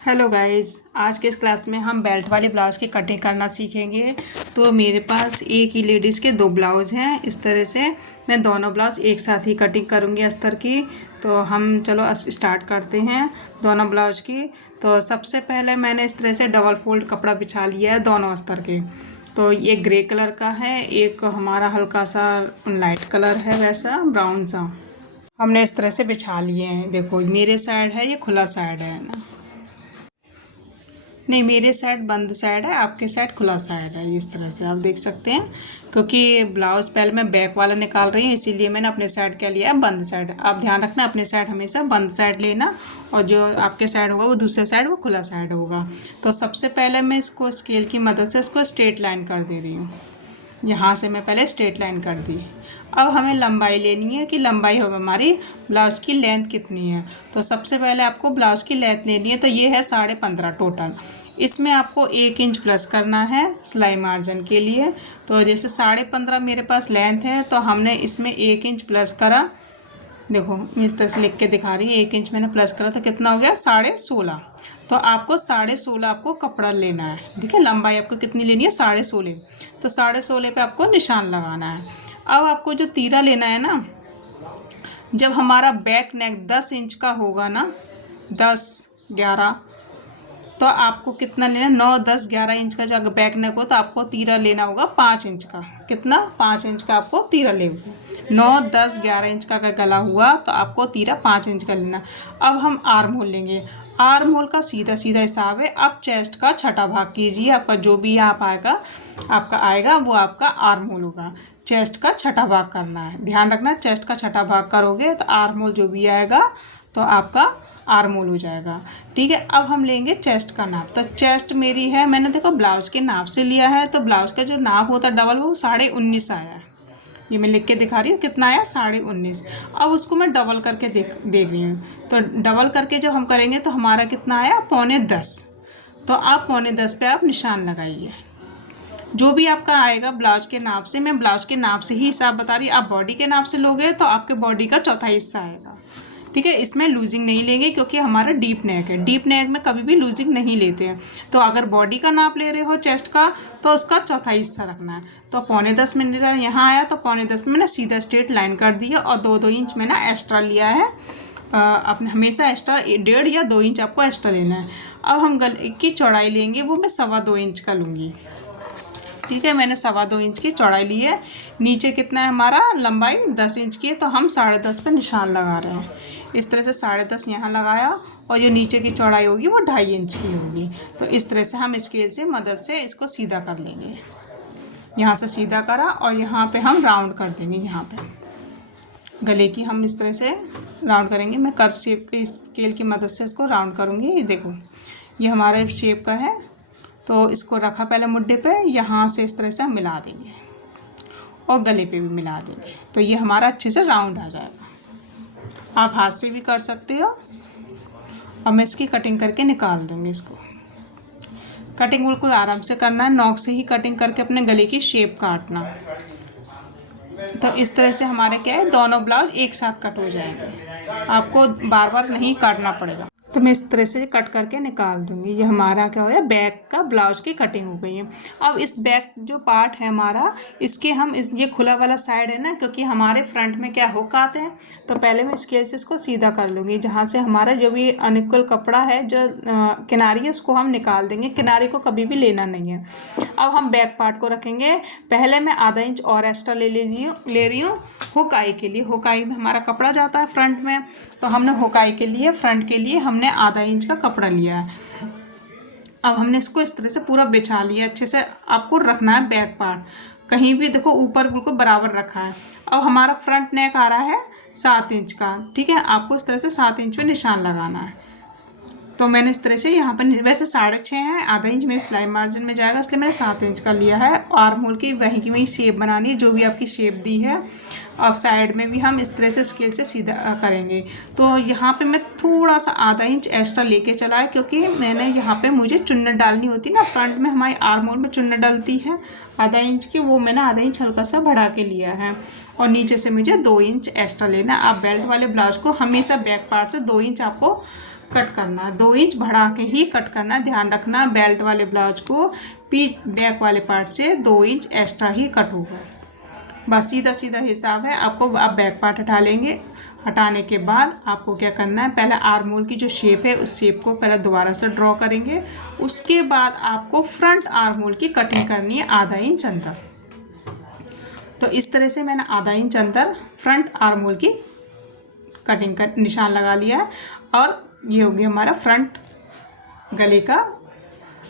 Hello guys, आज के इस क्लास में हम बेल्ट वाले ब्लाउज़ की कटिंग करना सीखेंगे। तो मेरे पास एक ही लेडीज़ के दो ब्लाउज़ हैं। इस तरह से मैं दोनों ब्लाउज़ एक साथ ही कटिंग करूँगी अस्तर की। तो हम चलो स्टार्ट करते हैं दोनों ब्लाउज़ की। तो सबसे पहले मैंने इस तरह से डबल फोल्ड कपड़ा बिछा लिया है दोनों अस्तर के। तो ये ग्रे कलर का है, एक हमारा हल्का सा लाइट कलर है, वैसा ब्राउन सा हमने इस तरह से बिछा लिए हैं। देखो मेरे साइड है, ये खुला साइड है ना, नहीं मेरे साइड बंद साइड है, आपके साइड खुला साइड है। इस तरह से आप देख सकते हैं, क्योंकि ब्लाउज़ पहले मैं बैक वाला निकाल रही हूँ इसीलिए मैंने अपने साइड क्या लिया है, बंद साइड। आप ध्यान रखना अपने साइड हमेशा बंद साइड लेना, और जो आपके साइड होगा वो दूसरे साइड वो खुला साइड होगा। तो सबसे पहले मैं इसको स्केल की मदद से इसको स्ट्रेट लाइन कर दे रही हूँ। यहाँ से मैं पहले स्ट्रेट लाइन कर दी। अब हमें लंबाई लेनी है कि लंबाई हो हमारी ब्लाउज़ की लेंथ कितनी है। तो सबसे पहले आपको ब्लाउज़ की लेंथ लेनी है, तो ये है 15.5 टोटल। इसमें आपको 1 इंच प्लस करना है सिलाई मार्जिन के लिए। तो जैसे 15.5 मेरे पास लेंथ है, तो हमने इसमें 1 इंच प्लस करा। देखो मैं इस तरह से लिख के दिखा रही हूँ, 1 इंच मैंने प्लस करा तो कितना हो गया 16.5। तो आपको 16.5 आपको कपड़ा लेना है। ठीक है, लंबाई आपको कितनी लेनी है 16.5। तो 16.5 पे आपको निशान लगाना है। अब आपको जो तीरा लेना है ना, जब हमारा बैक नेक 10 इंच का होगा ना, 10, 11, तो आपको कितना लेना है 9, 10, 11 इंच का जो अगर बैक नेक हो तो आपको तीरा लेना होगा 5 इंच का। कितना 5 इंच का आपको तीरा लेना। 9, 10, 11 इंच का अगर गला हुआ तो आपको तीरा 5 इंच का लेना। अब हम आर्म होल लेंगे। आर्म होल का सीधा सीधा हिसाब है। अब चेस्ट का छठा भाग कीजिए, आपका जो भी यहाँ आएगा वो आपका आर्म होल होगा। चेस्ट का छठा भाग करना है, ध्यान रखना। चेस्ट का छठा भाग करोगे तो आर्म होल जो भी आएगा तो आपका आर्म होल हो जाएगा। ठीक है, अब हम लेंगे चेस्ट का नाप। तो चेस्ट मेरी है, मैंने देखो ब्लाउज़ के नाप से लिया है, तो ब्लाउज़ का जो नाप होता है डबल वो 19.5 आया है। ये मैं लिख के दिखा रही हूँ कितना आया 19.5। अब उसको मैं डबल करके देख रही हूँ। तो डबल करके जब हम करेंगे तो हमारा कितना आया 9.25। तो आप 9.25 पे आप निशान लगाइए। जो भी आपका आएगा ब्लाउज के नाप से, मैं ब्लाउज के नाप से ही हिसाब बता रही। आप बॉडी के नाप से लोगे तो आपके बॉडी का चौथा हिस्सा आएगा। ठीक है, इसमें लूजिंग नहीं लेंगे क्योंकि हमारा डीप नेक है। डीप नेक में कभी भी लूजिंग नहीं लेते हैं। तो अगर बॉडी का नाप ले रहे हो चेस्ट का, तो उसका चौथा हिस्सा रखना है। तो 9.25 में यहाँ आया, तो 9.25 में मैंने सीधा स्ट्रेट लाइन कर दी है, और 2-2 इंच मैंने एक्स्ट्रा लिया है। अपने हमेशा एक्स्ट्रा 1.5 या 2 इंच आपको एक्स्ट्रा लेना है। अब हम गले की चौड़ाई लेंगे, वो मैं 2.25 इंच का लूँगी। ठीक है, मैंने 2.25 इंच की चौड़ाई ली है। नीचे कितना है हमारा लंबाई 10 इंच की है, तो हम 10.5 पे निशान लगा रहे हैं। इस तरह से 10.5 यहाँ लगाया, और जो नीचे की चौड़ाई होगी वो 2.5 इंच की होगी। तो इस तरह से हम स्केल से मदद से इसको सीधा कर लेंगे। यहाँ से सीधा करा, और यहाँ पे हम राउंड कर देंगे। यहाँ पे गले की हम इस तरह से राउंड करेंगे। मैं कर्व शेप के स्केल की मदद से इसको राउंड करूँगी। ये देखो ये हमारे शेप का है। तो इसको रखा पहले मुड्ढे पे, यहाँ से इस तरह से हम मिला देंगे, और गले पे भी मिला देंगे। तो ये हमारा अच्छे से राउंड आ जाएगा। आप हाथ से भी कर सकते हो। अब मैं इसकी कटिंग करके निकाल दूँगी। इसको कटिंग बिल्कुल आराम से करना है, नॉक से ही कटिंग करके अपने गले की शेप काटना। तो इस तरह से हमारे क्या है, दोनों ब्लाउज एक साथ कट हो जाएंगे, आपको बार बार नहीं काटना पड़ेगा। तो मैं इस तरह से कट करके निकाल दूंगी। ये हमारा क्या हो गया, बैक का ब्लाउज की कटिंग हो गई है। अब इस बैक जो पार्ट है हमारा, इसके हम ये खुला वाला साइड है ना, क्योंकि हमारे फ्रंट में क्या हुक आते हैं। तो पहले मैं स्केल से इसको सीधा कर लूँगी। जहाँ से हमारा जो भी अनइक्वल कपड़ा है, जो किनारी है, उसको हम निकाल देंगे। किनारे को कभी भी लेना नहीं है। अब हम बैक पार्ट को रखेंगे। पहले मैं आधा इंच और एक्स्ट्रा ले रही हूँ हुकाई के लिए। हुकाई में हमारा कपड़ा जाता है फ्रंट में, तो हमने हुकाई के लिए फ्रंट के लिए हमने आधा इंच का कपड़ा लिया है। अब हमने इसको इस तरह से पूरा बिछा लिया। अच्छे से आपको रखना है बैक पार्ट, कहीं भी देखो ऊपर बिल्कुल बराबर रखा है। अब हमारा फ्रंट नेक आ रहा है 7 इंच का। ठीक है, आपको इस तरह से 7 इंच पे निशान लगाना है। तो मैंने इस तरह से यहाँ पर, वैसे 6.5 है, आधा इंच मेरे सिलाई मार्जिन में जाएगा, इसलिए मैंने 7 इंच का लिया है। आर्म होल की वही शेप बनानी है, जो भी आपकी शेप दी है। अब साइड में भी हम इस तरह से स्केल से सीधा करेंगे। तो यहाँ पे मैं थोड़ा सा आधा इंच एक्स्ट्रा लेके चला है, क्योंकि मैंने यहाँ पे मुझे चुन्नट डालनी होती ना, फ्रंट में हमारी आर्म होल में चुन्नट डलती है आधा इंच की, वो मैंने आधा इंच हल्का सा बढ़ा के लिया है। और नीचे से मुझे 2 इंच एक्स्ट्रा लेना। आप बेल्ट वाले ब्लाउज को हमेशा बैक पार्ट से 2 इंच आपको कट करना है, 2 इंच बढ़ा के ही कट करना है। ध्यान रखना बेल्ट वाले ब्लाउज को बैक वाले पार्ट से 2 इंच एक्स्ट्रा ही कट होगा। बस सीधा सीधा हिसाब है। आपको आप बैक पार्ट हटा लेंगे। हटाने के बाद आपको क्या करना है, पहले आर्म होल की जो शेप है उस शेप को पहले दोबारा से ड्रॉ करेंगे। उसके बाद आपको फ्रंट आर्म होल की कटिंग करनी है आधा इंच अंदर। तो इस तरह से मैंने आधा इंच अंदर फ्रंट आर्म होल की कटिंग का निशान लगा लिया है। और ये हो गया हमारा फ्रंट गले का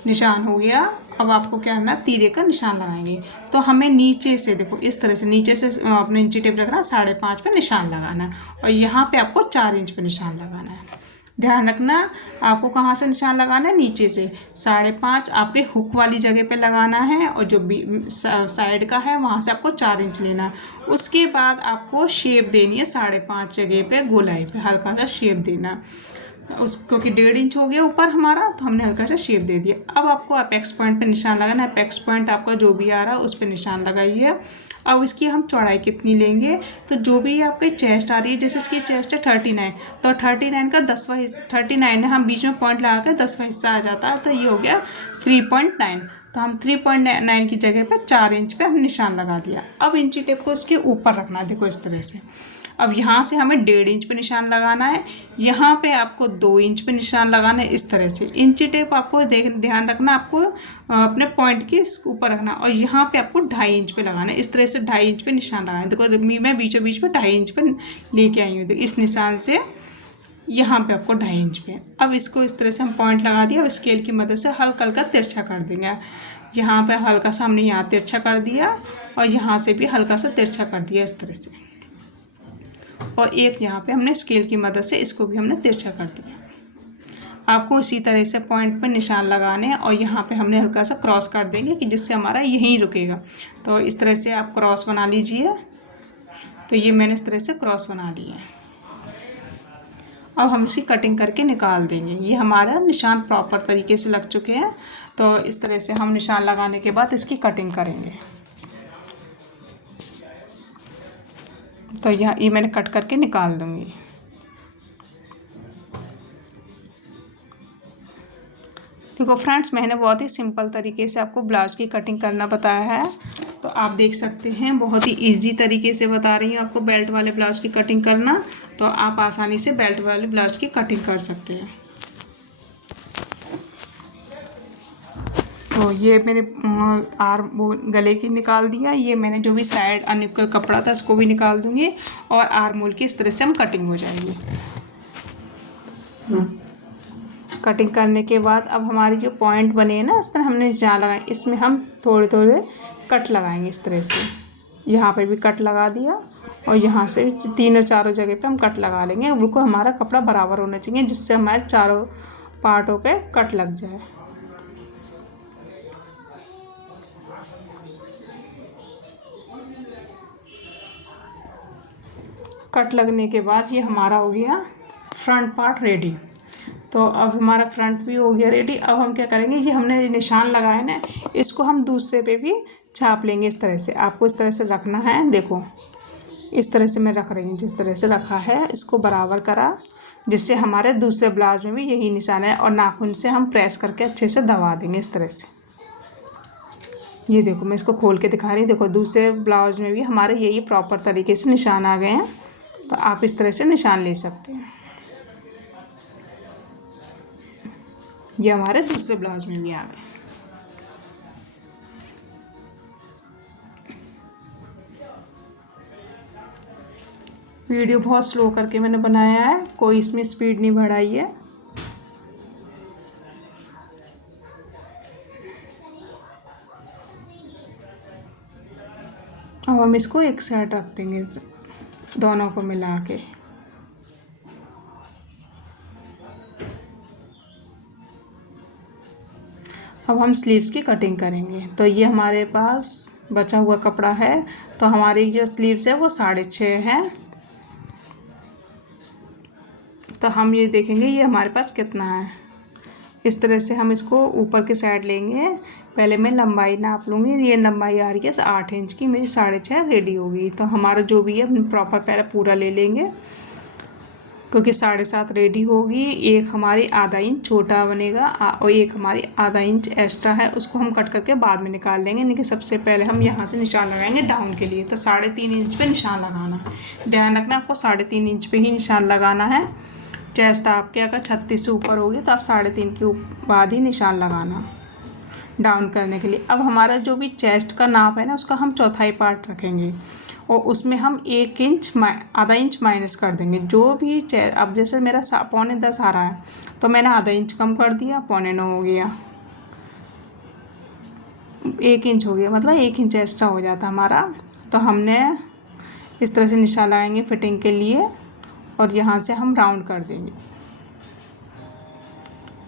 निशान हो गया। अब आपको क्या करना है, तीरे का निशान लगाएंगे। तो हमें नीचे से देखो इस तरह से नीचे से अपने इंची टेप रखना, 5.5 पे निशान लगाना है और यहाँ पे आपको 4 इंच पे निशान लगाना है। ध्यान रखना आपको कहाँ से निशान लगाना है, नीचे से 5.5 आपके हुक वाली जगह पे लगाना है और जो साइड का है वहाँ से आपको 4 इंच लेना है। उसके बाद आपको शेप देनी है 5.5 जगह पे, गोलाई पे हल्का सा शेप देना क्योंकि 1.5 इंच हो गया ऊपर हमारा, तो हमने हल्का सा शेप दे दिया। अब आपको अपेक्स पॉइंट पे निशान लगाना है। अपेक्स पॉइंट आपका जो भी आ रहा है उस पर निशान लगाइए। अब इसकी हम चौड़ाई कितनी लेंगे, तो जो भी आपकी चेस्ट आ रही है, जैसे इसकी चेस्ट है 39, तो 39 का 10वां हिस्सा 39 है, हम बीच में पॉइंट लगा कर 10वां हिस्सा आ जाता है, तो ये हो गया 3.9। तो हम 3.9 की जगह पे 4 इंच पे हम निशान लगा दिया। अब इंची टेप को इसके ऊपर रखना है, देखो इस तरह से। अब यहाँ से हमें 1.5 इंच पे निशान लगाना है, यहाँ पे आपको 2 इंच पे निशान लगाना है इस तरह से। इंची टेप आपको ध्यान रखना, आपको अपने पॉइंट के ऊपर रखना और यहाँ पे आपको 2.5 इंच पे लगाना है। इस तरह से 2.5 इंच पे निशान लगाना है। देखो मैं बीचों बीच में 2.5 इंच पे लेके आई हूँ, तो इस निशान से यहाँ पे आपको 2.5 इंच पे। अब इसको इस तरह से हम पॉइंट लगा दिया। अब स्केल की मदद से हल्का हल्का तिरछा कर देंगे। यहाँ पे हल्का सा हमने यहाँ तिरछा कर दिया और यहाँ से भी हल्का सा तिरछा कर दिया इस तरह से, और एक यहाँ पे हमने स्केल की मदद से इसको भी हमने तिरछा कर दिया। आपको इसी तरह से पॉइंट पर निशान लगाने और यहाँ पे हमने हल्का सा क्रॉस कर देंगे कि जिससे हमारा यहीं रुकेगा। तो इस तरह से आप क्रॉस बना लीजिए। तो ये मैंने इस तरह से क्रॉस बना लिया है। अब हम इसी कटिंग करके निकाल देंगे। ये हमारा निशान प्रॉपर तरीके से लग चुके हैं। तो इस तरह से हम निशान लगाने के बाद इसकी कटिंग करेंगे। तो ये मैंने कट करके निकाल दूँगी। देखो फ्रेंड्स, मैंने बहुत ही सिंपल तरीके से आपको ब्लाउज की कटिंग करना बताया है। तो आप देख सकते हैं बहुत ही इजी तरीके से बता रही हूँ आपको बेल्ट वाले ब्लाउज की कटिंग करना। तो आप आसानी से बेल्ट वाले ब्लाउज की कटिंग कर सकते हैं। तो ये मैंने गले की निकाल दिया। ये मैंने जो भी साइड अनइक्वल कपड़ा था उसको भी निकाल दूंगी और आर्म होल की इस तरह से हम कटिंग हो जाएगी। कटिंग करने के बाद अब हमारी जो पॉइंट बने हैं ना, इस तरह हमने जहाँ लगाए इसमें हम थोड़े थोड़े कट लगाएंगे इस तरह से। यहाँ पे भी कट लगा दिया और यहाँ से 3-4 जगह पे हम कट लगा लेंगे। बिल्कुल हमारा कपड़ा बराबर होना चाहिए जिससे हमारे चारों पार्टों पे कट लग जाए। कट लगने के बाद ये हमारा हो गया फ्रंट पार्ट रेडी। तो अब हमारा फ्रंट भी हो गया रेडी। अब हम क्या करेंगे, ये हमने निशान लगाए ना, इसको हम दूसरे पे भी छाप लेंगे इस तरह से। आपको इस तरह से रखना है। देखो इस तरह से मैं रख रही हूँ, जिस तरह से रखा है इसको बराबर करा, जिससे हमारे दूसरे ब्लाउज में भी यही निशान है। और नाखून से हम प्रेस करके अच्छे से दबा देंगे इस तरह से। ये देखो मैं इसको खोल के दिखा रही हूँ। देखो दूसरे ब्लाउज में भी हमारे यही प्रॉपर तरीके से निशान आ गए हैं। तो आप इस तरह से निशान ले सकते हैं। ये हमारे दूसरे ब्लाउज में भी आ गए। वीडियो बहुत स्लो करके मैंने बनाया है, कोई इसमें स्पीड नहीं बढ़ाई है। अब हम इसको एक साइड रख देंगे दोनों को मिला के। अब हम स्लीव्स की कटिंग करेंगे। तो ये हमारे पास बचा हुआ कपड़ा है। तो हमारी जो स्लीव्स है वो 6.5 है। तो हम ये देखेंगे ये हमारे पास कितना है। इस तरह से हम इसको ऊपर के साइड लेंगे। पहले मैं लंबाई नाप लूँगी। ये लंबाई आ रही है 8 इंच की, मेरी 6.5 रेडी होगी। तो हमारा जो भी है प्रॉपर पहले पूरा ले लेंगे। क्योंकि 7.5 रेडी होगी, एक हमारी आधा इंच छोटा बनेगा और एक हमारी आधा इंच एक्स्ट्रा है, उसको हम कट करके बाद में निकाल लेंगे। यानी कि सबसे पहले हम यहाँ से निशान लगाएंगे डाउन के लिए। तो 3.5 इंच पे निशान लगाना है, ध्यान रखना आपको 3.5 इंच पे ही निशान लगाना है। चेस्ट आपके अगर 36 से ऊपर होगी तो आप 3.5 के बाद ही निशान लगाना डाउन करने के लिए। अब हमारा जो भी चेस्ट का नाप है ना, उसका हम चौथाई पार्ट रखेंगे और उसमें हम 1 इंच आधा इंच माइनस कर देंगे। जो भी अब जैसे मेरा 9.25 आ रहा है तो मैंने आधा इंच कम कर दिया, 9.25 हो गया, 1 इंच हो गया, मतलब 1 इंच एक्स्ट्रा हो जाता हमारा। तो हमने इस तरह से निशान लगाएंगे फिटिंग के लिए और यहाँ से हम राउंड कर देंगे।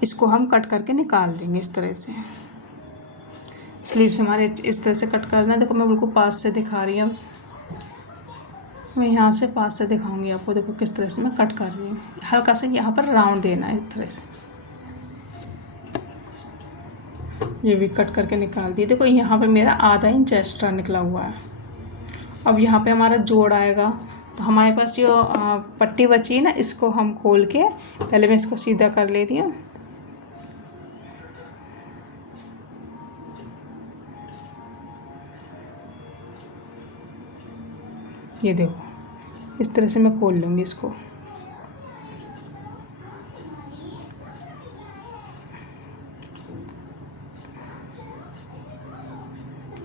इसको हम कट करके निकाल देंगे इस तरह से। स्लीव्स हमारे इस तरह से कट करना है। देखो मैं बिल्कुल पास से दिखा रही हूँ, मैं यहाँ से पास से दिखाऊंगी आपको। देखो किस तरह से मैं कट कर रही हूँ, हल्का से यहाँ पर राउंड देना है इस तरह से। ये भी कट करके निकाल दिए। देखो यहाँ पे मेरा आधा इंच एक्स्ट्रा निकला हुआ है। अब यहाँ पे हमारा जोड़ आएगा, तो हमारे पास जो पट्टी बची है ना, इसको हम खोल के पहले मैं इसको सीधा कर ले रही हूँ। ये देखो इस तरह से मैं खोल लूँगी इसको।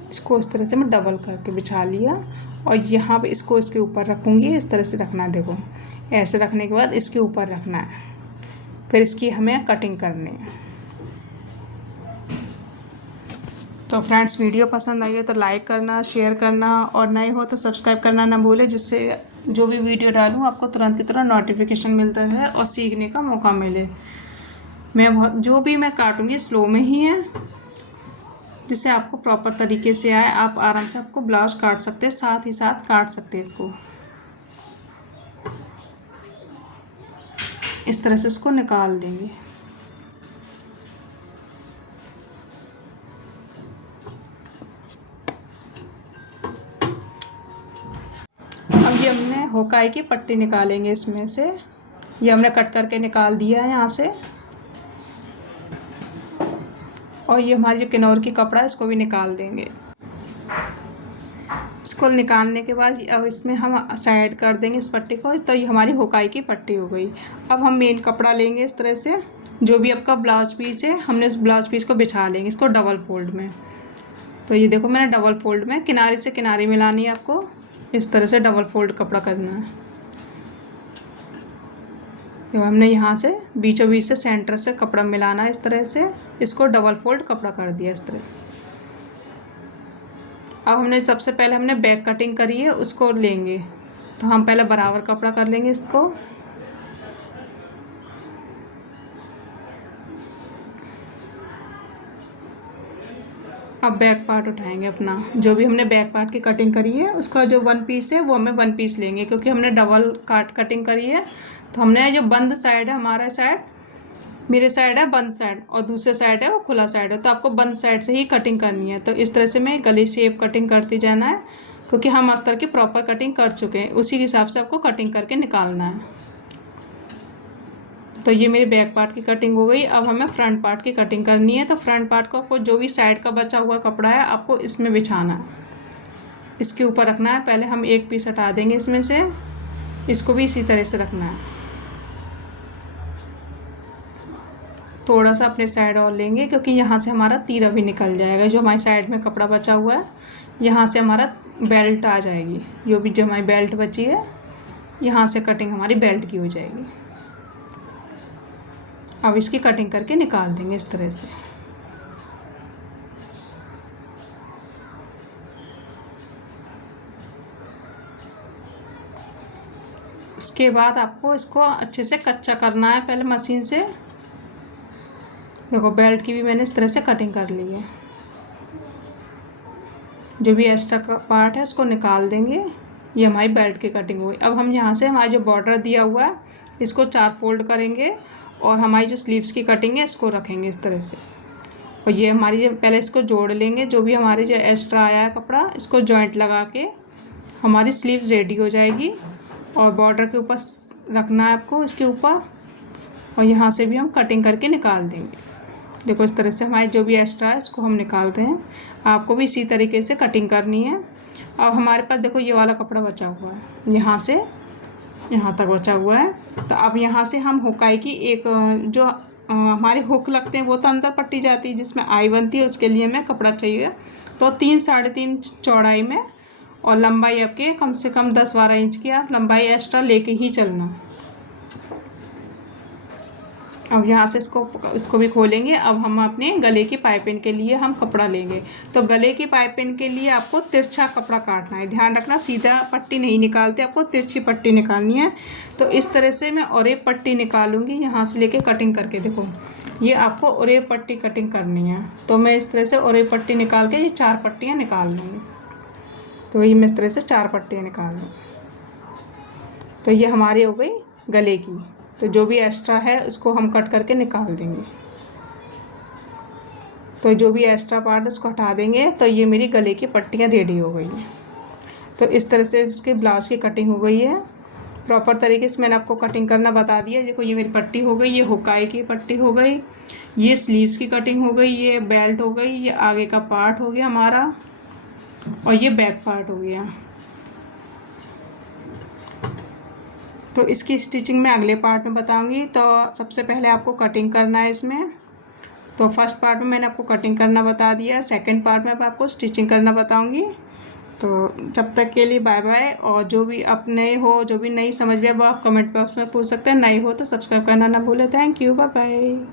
इसको इस तरह से मैं डबल करके बिछा लिया और यहाँ पे इसको इसके ऊपर रखूँगी। इस तरह से रखना है, देखो ऐसे रखने के बाद इसके ऊपर रखना है, फिर इसकी हमें कटिंग करनी है। तो फ्रेंड्स वीडियो पसंद आई है तो लाइक करना, शेयर करना और नए हो तो सब्सक्राइब करना ना भूलें, जिससे जो भी वीडियो डालूँ आपको तुरंत की तुरंत नोटिफिकेशन मिलता है और सीखने का मौका मिले। जो भी मैं काटूँगी स्लो में ही है, जिससे आपको प्रॉपर तरीके से आए। आप आराम से आपको ब्लाउज काट सकते हैं, साथ ही साथ काट सकते हैं इसको। इस तरह से इसको निकाल देंगे। अब ये हमने होकाई की पट्टी निकालेंगे इसमें से। ये हमने कट करके निकाल दिया है यहाँ से। और ये हमारी जो किनौर की कपड़ा है इसको भी निकाल देंगे। इसको निकालने के बाद अब इसमें हम साइड कर देंगे इस पट्टी को। तो ये हमारी होकाई की पट्टी हो गई। अब हम मेन कपड़ा लेंगे इस तरह से, जो भी आपका ब्लाउज पीस है हमने उस ब्लाउज पीस को बिछा लेंगे इसको डबल फोल्ड में। तो ये देखो मैंने डबल फोल्ड में किनारे से किनारे मिलानी है, आपको इस तरह से डबल फोल्ड कपड़ा करना है। तो हमने यहाँ से बीचों बीच से सेंटर से कपड़ा मिलाना है इस तरह से, इसको डबल फोल्ड कपड़ा कर दिया इस तरह। अब हमने सबसे पहले हमने बैक कटिंग करी है उसको लेंगे, तो हम पहले बराबर कपड़ा कर लेंगे इसको। अब बैक पार्ट उठाएंगे अपना, जो भी हमने बैक पार्ट की कटिंग करी है उसका जो 1 पीस है वो हमें 1 पीस लेंगे, क्योंकि हमने डबल कटिंग करी है। तो हमने जो बंद साइड है, हमारा साइड मेरे साइड है बंद साइड और दूसरे साइड है वो खुला साइड है, तो आपको बंद साइड से ही कटिंग करनी है। तो इस तरह से मैं गले शेप कटिंग करती जाना है, क्योंकि हम अस्तर की प्रॉपर कटिंग कर चुके हैं, उसी हिसाब से आपको कटिंग करके निकालना है। तो ये मेरी बैक पार्ट की कटिंग हो गई। अब हमें फ्रंट पार्ट की कटिंग करनी है। तो फ्रंट पार्ट को आपको जो भी साइड का बचा हुआ कपड़ा है आपको इसमें बिछाना है, इसके ऊपर रखना है। पहले हम 1 पीस हटा देंगे इसमें से, इसको भी इसी तरह से रखना है। थोड़ा सा अपने साइड और लेंगे, क्योंकि यहाँ से हमारा तीरा भी निकल जाएगा। जो हमारी साइड में कपड़ा बचा हुआ है यहाँ से हमारा बेल्ट आ जाएगी, जो हमारी बेल्ट बची है यहाँ से कटिंग हमारी बेल्ट की हो जाएगी। अब इसकी कटिंग करके निकाल देंगे इस तरह से। उसके बाद आपको इसको अच्छे से कच्चा करना है पहले मशीन से। देखो बेल्ट की भी मैंने इस तरह से कटिंग कर ली है। जो भी एक्स्ट्रा का पार्ट है इसको निकाल देंगे। ये हमारी बेल्ट की कटिंग हुई। अब हम यहाँ से हमारा जो बॉर्डर दिया हुआ है इसको 4 फोल्ड करेंगे और हमारी जो स्लीव्स की कटिंग है इसको रखेंगे इस तरह से। और ये हमारी पहले इसको जोड़ लेंगे, जो भी हमारे जो एक्स्ट्रा आया है कपड़ा इसको जॉइंट लगा के हमारी स्लीव्स रेडी हो जाएगी। और बॉर्डर के ऊपर रखना है आपको, इसके ऊपर, और यहाँ से भी हम कटिंग करके निकाल देंगे। देखो इस तरह से हमारे जो भी एक्स्ट्रा है इसको हम निकाल रहे हैं। आपको भी इसी तरीके से कटिंग करनी है। अब हमारे पास देखो ये वाला कपड़ा बचा हुआ है, यहाँ से यहाँ तक बचा हुआ है। तो अब यहाँ से हम हुकाई की एक जो हमारे हुक लगते हैं वो तो अंदर पट्टी जाती है जिसमें आई बनती है, उसके लिए हमें कपड़ा चाहिए। तो 3 साढ़े 3 चौड़ाई में, और लंबाई आपके कम से कम 10-12 इंच की आप लंबाई एक्स्ट्रा लेके ही चलना। अब यहाँ से इसको भी खोलेंगे। अब हम अपने गले की पाइपिंग के लिए हम कपड़ा लेंगे। तो गले की पाइपिंग के लिए आपको तिरछा कपड़ा काटना है, ध्यान रखना सीधा पट्टी नहीं निकालते, आपको तिरछी पट्टी निकालनी है। तो इस तरह से मैं और एक पट्टी निकालूंगी यहाँ से लेके कटिंग करके। देखो ये आपको और एक पट्टी कटिंग करनी है। तो मैं इस तरह से और एक पट्टी निकाल के ये 4 पट्टियाँ निकाल लूँगी। तो ये मैं इस तरह से 4 पट्टियाँ निकाल लूँ। तो ये हमारी हो गई गले की। तो जो भी एक्स्ट्रा है उसको हम कट करके निकाल देंगे। तो जो भी एक्स्ट्रा पार्ट उसको हटा देंगे। तो ये मेरी गले की पट्टियाँ रेडी हो गई हैं। तो इस तरह से उसके ब्लाउज़ की कटिंग हो गई है। प्रॉपर तरीके से मैंने आपको कटिंग करना बता दिया। देखो ये मेरी पट्टी हो गई, ये हुकाई की पट्टी हो गई, ये स्लीव्स की कटिंग हो गई, ये बेल्ट हो गई, ये आगे का पार्ट हो गया हमारा, और ये बैक पार्ट हो गया। तो इसकी स्टिचिंग मैं अगले पार्ट में बताऊंगी। तो सबसे पहले आपको कटिंग करना है इसमें। तो फर्स्ट पार्ट में मैंने आपको कटिंग करना बता दिया, सेकंड पार्ट में आपको स्टिचिंग करना बताऊंगी। तो जब तक के लिए बाय बाय। और जो भी आप नए हो, जो भी नहीं समझ में वो आप कमेंट बॉक्स में पूछ सकते हैं, नए हो तो सब्सक्राइब करना ना भूलें। Thank you, bye bye.